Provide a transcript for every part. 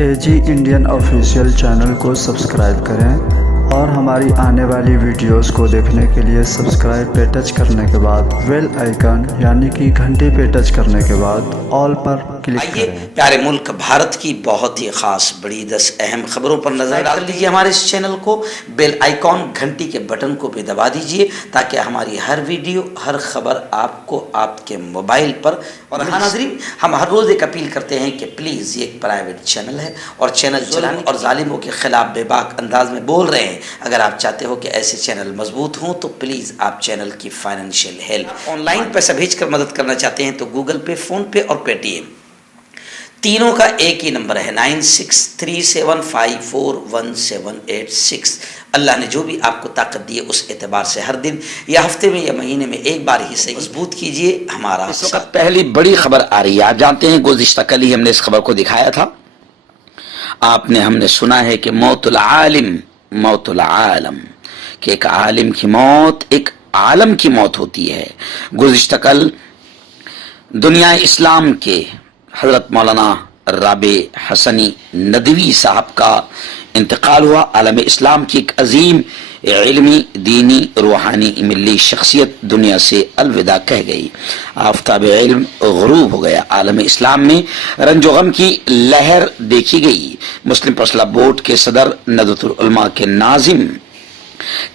एजी Indian official channel को subscribe करें और हमारी आने वाली वीडियोस को देखने के लिए सब्सक्राइब पे टच करने के बाद बेल आइकन यानी कि घंटी पे टच करने के बाद ऑल पर क्लिक आइए करें। प्यारे मुल्क भारत की बहुत ही खास बड़ी 10 अहम खबरों पर नजर डाल दीजिए। हमारे इस चैनल को बेल आइकॉन घंटी के बटन को भी दबा दीजिए ताकि हमारी हर वीडियो हर खबर आपको आपके मोबाइल पर। और हाँ नाज़रीन, हम हर रोज़ एक अपील करते हैं कि प्लीज़ ये एक प्राइवेट चैनल है और चैनल चलाने और जालिमों के खिलाफ बेबाक अंदाज में बोल रहे हैं। अगर आप चाहते हो कि ऐसे चैनल मजबूत हों तो प्लीज़ आप चैनल की फाइनेंशियल हेल्प ऑनलाइन पैसा भेजकर मदद करना चाहते हैं तो गूगल पे, फ़ोन पे और पेटीएम तीनों का एक ही नंबर है 9637541786। अल्लाह ने जो भी आपको ताकत दी है उस एतबार से हर दिन या हफ्ते में या महीने में एक बार ही सही मजबूत कीजिए हमारा। इस वक्त पहली बड़ी खबर आ रही है। आप जानते हैं गुज़िश्ता कल ही हमने इस खबर को दिखाया था। हमने सुना है कि मौतुल आलम कि एक आलिम की मौत एक आलम की मौत होती है। गुज़िश्ता कल दुनिया इस्लाम के हजरत मौलाना राबे हसनी नदवी साहब का इंतकाल हुआ। आलम इस्लाम की एक अजीम इल्मी, दीनी, रूहानी, मिली शख्सियत दुनिया से अलविदा कह गई। आफताब इल्म गुरूब हो गया। आलम इस्लाम में रंजो गम की लहर देखी गई। मुस्लिम पर्सनल बोर्ड के सदर, नदवतुल उलमा के नाजिम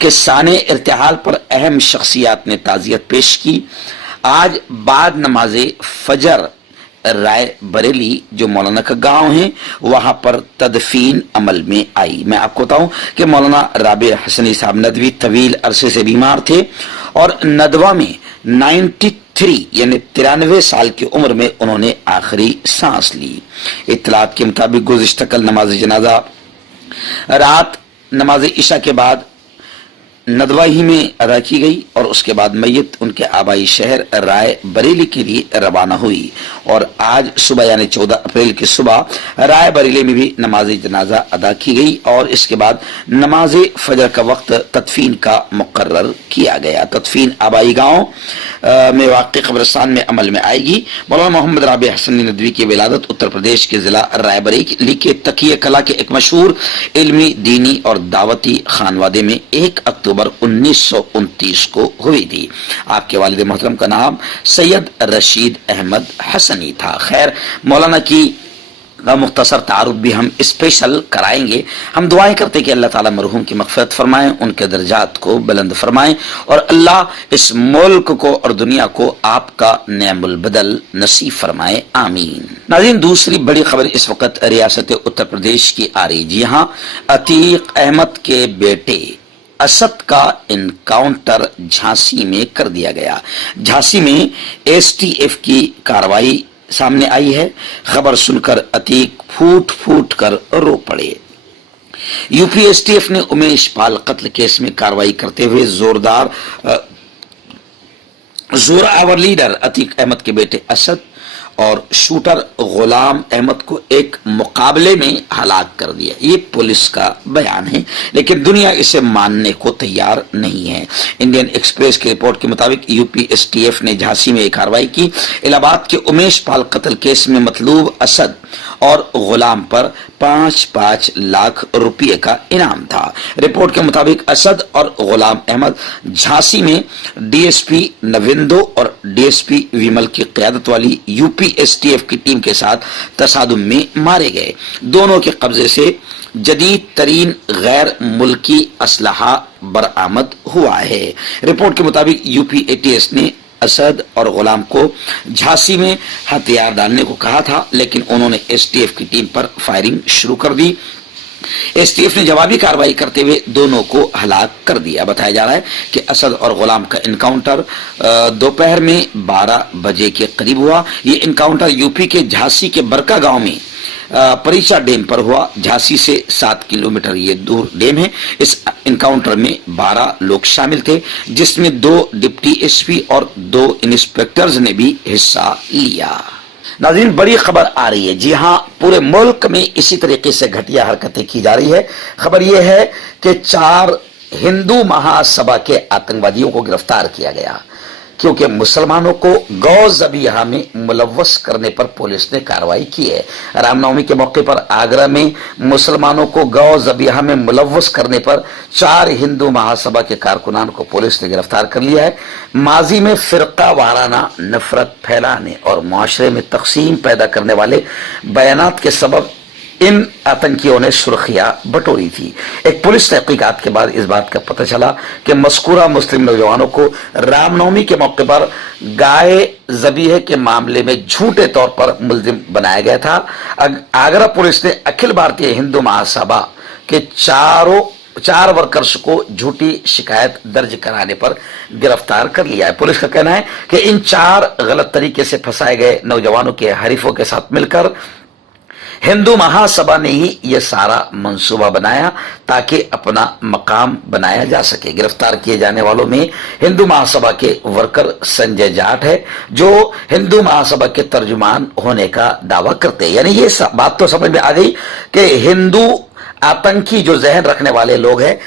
के साने इर्तिहाल पर अहम शख्सियात ने ताज़ियत पेश की। आज बाद नमाज फजर राय बरेली जो मौलाना का गांव है वहां पर तदफीन अमल में आई। मैं आपको बताऊं कि मौलाना राबे हसनी साहब नदवी तवील अरसे से बीमार थे और नदवा में 93 यानी 93 साल की उम्र में उन्होंने आखिरी सांस ली। इत्तलात के मुताबिक गुज़िश्ता कल नमाज जनाजा रात नमाज इशा के बाद नदवा ही में अदा की गई और उसके बाद मैयत उनके आबाई शहर राय बरेली के लिए रवाना हुई और आज सुबह यानी 14 अप्रैल की सुबह राय बरेली में भी नमाज जनाजा अदा की गई और इसके बाद नमाज फजर का वक्त तदफीन का मुकर्रर किया गया। तदफीन आबाई गांव में वाक़ कब्रिस्तान में अमल में आएगी। मौलाना मोहम्मद राबे हसनी नदवी की विलादत उत्तर प्रदेश के जिला रायबरेली के तकिया कला के एक मशहूर इल्मी, दीनी और दावती खानवादे में 1 अक्टूबर 1929 को हुई थी। आपके वालिद मोहतरम का नाम सैयद रशीद अहमद हसनी था। खैर, मौलाना की मुख्तसर तारुफ भी हम स्पेशल कराएंगे। हम दुआएं करते कि अल्लाह ताला मरहूम की मग़फ़िरत फरमाएं, उनके दर्जात को बुलंद फरमाएं और अल्लाह इस मुल्क को और दुनिया को आपका नेमुल बदल नसीब फरमाए, आमीन। नाज़रीन, दूसरी बड़ी खबर इस वक्त रियासत उत्तर प्रदेश की आ रही। जी हाँ, अतीक अहमद के बेटे असद का इनकाउंटर झांसी में कर दिया गया। झांसी में एसटीएफ की कार्रवाई सामने आई है। खबर सुनकर अतीक फूट फूट कर रो पड़े। यूपी एसटीएफ ने उमेश पाल कत्ल केस में कार्रवाई करते हुए जोरावर लीडर अतीक अहमद के बेटे असद और शूटर गुलाम अहमद को एक मुकाबले में हलाक कर दिया। ये पुलिस का बयान है लेकिन दुनिया इसे मानने को तैयार नहीं है। इंडियन एक्सप्रेस की रिपोर्ट के मुताबिक यूपी एसटीएफ ने झांसी में एक कार्रवाई की। इलाहाबाद के उमेश पाल कत्ल केस में मतलूब असद और गुलाम पर 5-5 लाख रुपये का इनाम था। रिपोर्ट के मुताबिक असद और गुलाम अहमद झांसी में डीएसपी नविंदो और डीएसपी विमल की क़यादत वाली यूपी एसटीएफ की टीम के साथ तसादुम में मारे गए। दोनों के कब्जे से जदीद तरीन गैर मुल्की असलहा बरामद हुआ है। रिपोर्ट के मुताबिक यूपी एटीएस ने असद और गुलाम को झांसी में हथियार डालने को कहा था लेकिन उन्होंने एसटीएफ की टीम पर फायरिंग शुरू कर दी। एसटीएफ ने जवाबी कार्रवाई करते हुए दोनों को हलाक कर दिया। बताया जा रहा है कि असद और गुलाम का इनकाउंटर दोपहर में 12 बजे के करीब हुआ। ये इनकाउंटर यूपी के झांसी के बरका गांव में परिचा डैम पर हुआ। झांसी से 7 किलोमीटर ये दूर डैम है। इस इनकाउंटर में 12 लोग शामिल थे जिसमें 2 डिप्टी एसपी और 2 इंस्पेक्टर्स ने भी हिस्सा लिया। नाज़रीन, बड़ी खबर आ रही है। जी हाँ, पूरे मुल्क में इसी तरीके से घटिया हरकतें की जा रही है। खबर यह है कि 4 हिंदू महासभा के आतंकवादियों को गिरफ्तार किया गया। क्योंकि मुसलमानों को गौ ज़बीहा में मुलव्वस करने पर पुलिस ने कार्रवाई की है। रामनवमी के मौके पर आगरा में मुसलमानों को गौ ज़बीहा में मुलव्वस करने पर 4 हिंदू महासभा के कारकुनान को पुलिस ने गिरफ्तार कर लिया है। माजी में फिरका वाराना नफरत फैलाने और मुआशरे में तकसीम पैदा करने वाले बयानात के सबब इन आतंकियों ने सुर्खियां बटोरी थी। एक पुलिस तहकीकात के बाद इस बात का पता चला कि मज़कूरा मुस्लिम नौजवानों को रामनवमी के मौके पर गाय ज़बीहे के मामले में झूठे तौर पर मुल्जिम बनाया गया था। आगरा पुलिस ने अखिल भारतीय हिंदू महासभा के 4 वर्कर्स को झूठी शिकायत दर्ज कराने पर गिरफ्तार कर लिया है। पुलिस का कहना है कि इन 4 गलत तरीके से फंसाए गए नौजवानों के हरीफों के साथ मिलकर हिंदू महासभा ने ही यह सारा मंसूबा बनाया ताकि अपना मकाम बनाया जा सके। गिरफ्तार किए जाने वालों में हिंदू महासभा के वर्कर संजय जाट है, जो हिंदू महासभा के तर्जुमान होने का दावा करते हैं। यानी ये बात तो समझ में आ गई कि हिंदू आतंकी जो जहन रखने वाले लोग हैं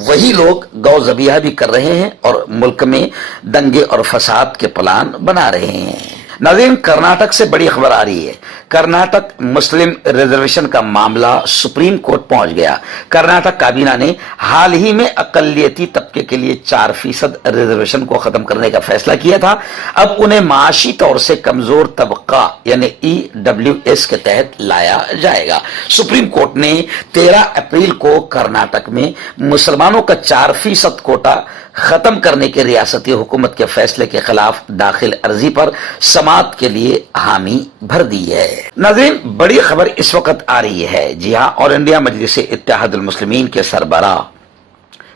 वही लोग गौ ज़बीहा भी कर रहे हैं और मुल्क में दंगे और फसाद के प्लान बना रहे हैं। नाज़रीन, कर्नाटक से बड़ी खबर आ रही है। कर्नाटक मुस्लिम रिजर्वेशन का मामला सुप्रीम कोर्ट पहुंच गया। कर्नाटक काबीना ने हाल ही में अकलियती तबके के लिए 4% रिजर्वेशन को खत्म करने का फैसला किया था। अब उन्हें माशी तौर से कमजोर तबका यानी EWS के तहत लाया जाएगा। सुप्रीम कोर्ट ने 13 अप्रैल को कर्नाटक में मुसलमानों का 4% कोटा खत्म करने के रियासती हुकूमत के फैसले के खिलाफ दाखिल अर्जी पर समाअत के लिए हामी भर दी है। नाज़रीन, बड़ी खबर इस वक्त आ रही है। जी हां, ऑल इंडिया मजलिस इत्तेहादुल मुस्लिमीन के सरबराह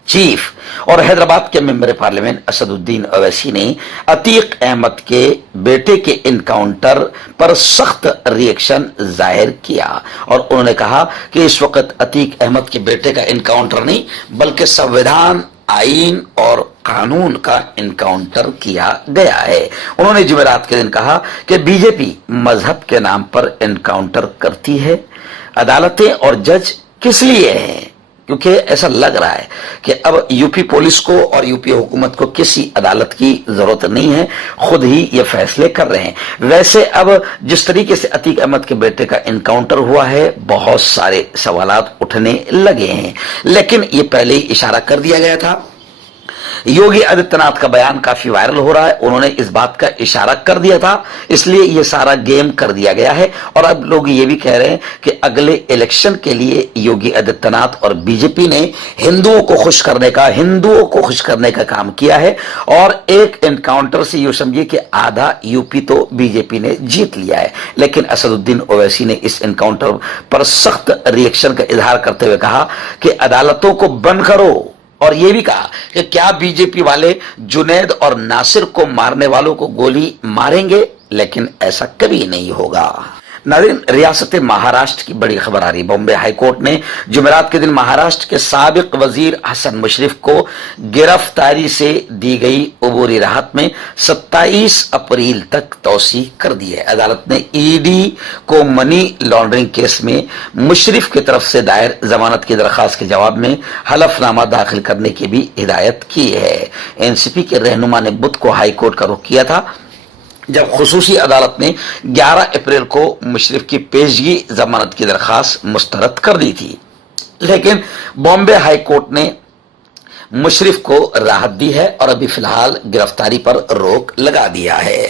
चीफ और हैदराबाद के मेंबर पार्लियामेंट असदुद्दीन ओवैसी ने अतीक अहमद के बेटे के इनकाउंटर पर सख्त रिएक्शन जाहिर किया और उन्होंने कहा कि इस वक्त अतीक अहमद के बेटे का इनकाउंटर नहीं बल्कि संविधान, आईन और कानून का इनकाउंटर किया गया है। उन्होंने जुमेरात के दिन कहा कि बीजेपी मजहब के नाम पर इनकाउंटर करती है। अदालतें और जज किस लिए हैं? क्योंकि ऐसा लग रहा है कि अब यूपी पुलिस को और यूपी हुकूमत को किसी अदालत की जरूरत नहीं है, खुद ही ये फैसले कर रहे हैं। वैसे अब जिस तरीके से अतीक अहमद के बेटे का इनकाउंटर हुआ है, बहुत सारे सवालात उठने लगे हैं, लेकिन ये पहले ही इशारा कर दिया गया था। योगी आदित्यनाथ का बयान काफी वायरल हो रहा है। उन्होंने इस बात का इशारा कर दिया था, इसलिए यह सारा गेम कर दिया गया है और अब लोग ये भी कह रहे हैं कि अगले इलेक्शन के लिए योगी आदित्यनाथ और बीजेपी ने हिंदुओं को खुश करने का काम किया है और एक एनकाउंटर से यूं समझिए कि आधा यूपी तो बीजेपी ने जीत लिया है। लेकिन असदुद्दीन ओवैसी ने इस एनकाउंटर पर सख्त रिएक्शन का इजहार करते हुए कहा कि अदालतों को बंद करो और यह भी कहा कि क्या बीजेपी वाले जुनैद और नासिर को मारने वालों को गोली मारेंगे, लेकिन ऐसा कभी नहीं होगा। नाज़रीन, रियासत महाराष्ट्र की बड़ी खबर आ रही। बॉम्बे हाईकोर्ट ने जुमेरात के दिन महाराष्ट्र के साबिक वजीर हसन मुशर्रफ को गिरफ्तारी से दी गई अबूरी राहत में 27 अप्रैल तक तौसी कर दी है। अदालत ने ईडी को मनी लॉन्ड्रिंग केस में मुशर्रफ की तरफ से दायर जमानत की दरखास्त के जवाब में हलफनामा दाखिल करने की भी हिदायत की है। एनसीपी के रहनुमा ने बुध को हाईकोर्ट का रुख किया था, जब खुसूसी अदालत ने 11 अप्रैल को मुशर्रफ की पेशगी जमानत की दरखास्त मुस्तरद कर दी थी, लेकिन बॉम्बे हाईकोर्ट ने मुशर्रफ को राहत दी है और अभी फिलहाल गिरफ्तारी पर रोक लगा दिया है।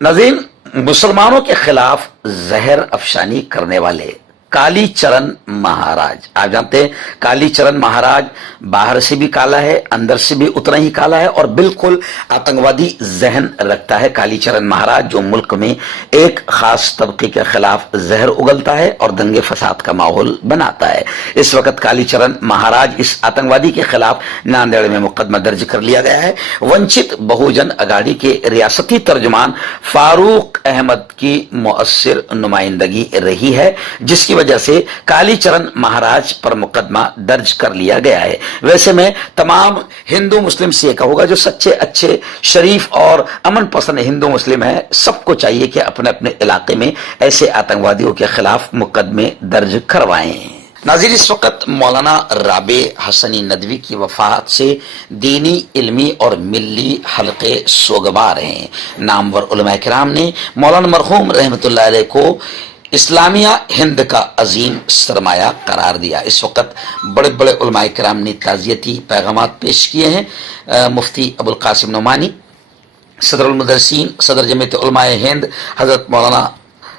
नाज़रीन, मुसलमानों के खिलाफ जहर अफशानी करने वाले कालीचरण महाराज, आप जानते हैं कालीचरण महाराज बाहर से भी काला है, अंदर से भी उतना ही काला है और बिल्कुल आतंकवादी जहन रखता है कालीचरण महाराज, जो मुल्क में एक खास तबके के खिलाफ जहर उगलता है और दंगे फसाद का माहौल बनाता है। इस वक्त कालीचरण महाराज इस आतंकवादी के खिलाफ नांदेड़ में मुकदमा दर्ज कर लिया गया है। वंचित बहुजन अघाड़ी के रियासती तर्जुमान फारूक अहमद की मुअस्सिर नुमाइंदगी रही है, जिसकी वजह से कालीचरण महाराज पर मुकदमा दर्ज कर लिया गया है। वैसे मैं तमाम हिंदू मुस्लिम से कहूंगा, जो सच्चे अच्छे शरीफ और अमन पसंद हिंदू मुस्लिम है, सबको चाहिए कि अपने अपने इलाके में ऐसे आतंकवादियों के खिलाफ मुकदमे दर्ज करवाएं। नाज़रीन इस वक्त मौलाना राबे हसनी नदवी की वफ़ात से दीनी इल्मी और मिली हल्के सोगवार हैं। नामवर उलमा किराम ने मौलाना मरहूम रहमतुल्लाह अलैह को इस्लामिया हिंद का अजीम सरमाया करार दिया। इस वक्त बड़े बड़े उलमा किराम ने ताज़ियती पैगामात पेश किए हैं। मुफ्ती अबुल कासिम नोमानी, सदरुल मुदर्रिसीन, सदर जमीयत उलमाए हिंद हज़रत मौलाना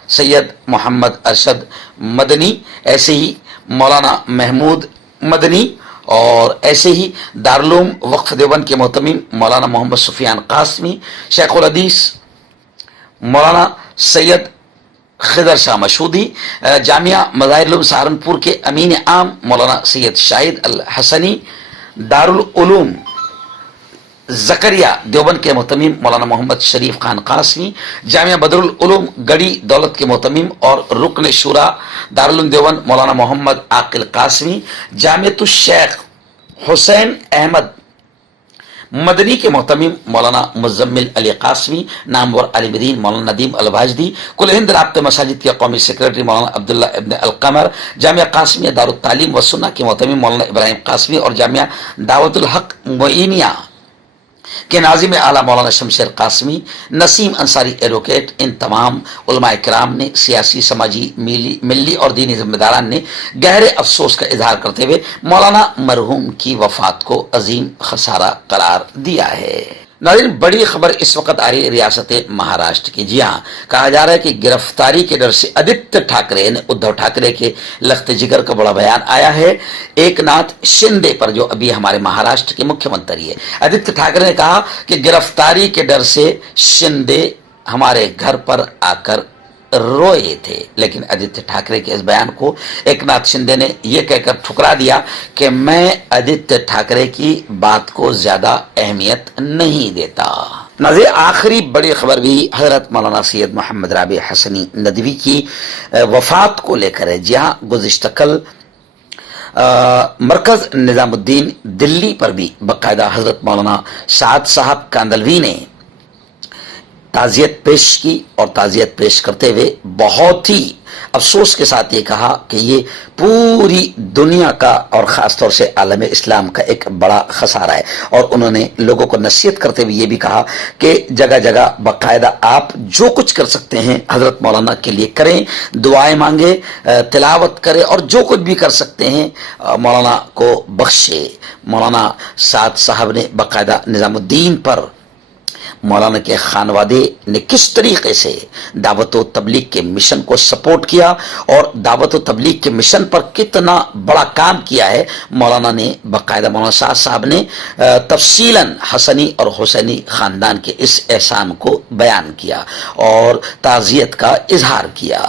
सैयद मोहम्मद अरशद मदनी, ऐसे ही मौलाना महमूद मदनी और ऐसे ही दारुल वक्फ देवबंद के मोहतमीम मौलाना मोहम्मद सुफियान कासमी, शेखुल हदीस मौलाना सैयद खिदर शाह मशहूदी, जामिया मज़ाहिरुल सहारनपुर के अमीन आम मौलाना सैयद शाहिद अल हसनी, दारुल उलूम ज़करिया देवबंद के मोहतमीम मौलाना मोहम्मद शरीफ खान कासमी, जामिया बदरुल उलूम गढ़ी दौलत के मोहतमीम और रुकन शुरा दारुल देवबंद मौलाना मोहम्मद आकिल कासमी, जामियतुश शेख हुसैन अहमद मदनी के मोहतमीम मौलाना मुज़म्मिल अली कासमी, नामवर अलीमदीन मौलाना नदीम अल वाजदी, कुल हिंद राब्ते मसाजिद के कौमी सेक्रेटरी मौलाना अब्दुल्ला इब्न अल कमर, जामिया कासमिया दारुत तालीम व सुन्ना के मोहतमीम मौलाना इब्राहिम कासमी और जामिया दावतुल हक मोइनिया के नाज़िम आला मौलाना शमशेर कासमी, नसीम अंसारी एडवोकेट, इन तमाम उलमाए किराम ने सियासी, समाजी, मिली और दीनी जिम्मेदारान ने गहरे अफसोस का इजहार करते हुए मौलाना मरहूम की वफात को अजीम खसारा करार दिया है। नाज़रीन बड़ी खबर इस वक्त आ रही है रियासत महाराष्ट्र की। जी हाँ, कहा जा रहा है कि गिरफ्तारी के डर से आदित्य ठाकरे ने उद्धव ठाकरे के लख्त जिगर का बड़ा बयान आया है एकनाथ शिंदे पर, जो अभी हमारे महाराष्ट्र के मुख्यमंत्री है। आदित्य ठाकरे ने कहा कि गिरफ्तारी के डर से शिंदे हमारे घर पर आकर रोए थे, लेकिन आदित्य ठाकरे के इस बयान को एकनाथ शिंदे ने यह कहकर ठुकरा दिया कि मैं आदित्य ठाकरे की बात को ज्यादा अहमियत नहीं देता। नाज़रीन आखिरी बड़ी खबर भी हजरत मौलाना सैयद मोहम्मद राबे हसनी नदवी की वफात को लेकर है। जी हाँ, गुज़िश्ता कल मरकज निजामुद्दीन दिल्ली पर भी बाकायदा हजरत मौलाना साद साहब कांदलवी ने ताज़ियत पेश की और ताज़ियत पेश करते हुए बहुत ही अफसोस के साथ ये कहा कि ये पूरी दुनिया का और ख़ास तौर से आलम इस्लाम का एक बड़ा खसारा है। और उन्होंने लोगों को नसीहत करते हुए ये भी कहा कि जगह जगह बाकायदा आप जो कुछ कर सकते हैं हज़रत मौलाना के लिए करें, दुआएं मांगे, तिलावत करें और जो कुछ भी कर सकते हैं मौलाना को बख्शे। मौलाना साद साहब ने बाकायदा निज़ामुद्दीन पर मौलाना के खानवादे ने किस तरीके से दावत व तबलीग के मिशन को सपोर्ट किया और दावत व तबलीग के मिशन पर कितना बड़ा काम किया है, मौलाना ने बाकायदा मौलाना साद साहब ने तफसीलन हसनी और हुसैनी खानदान के इस एहसान को बयान किया और ताज़ियत का इजहार किया।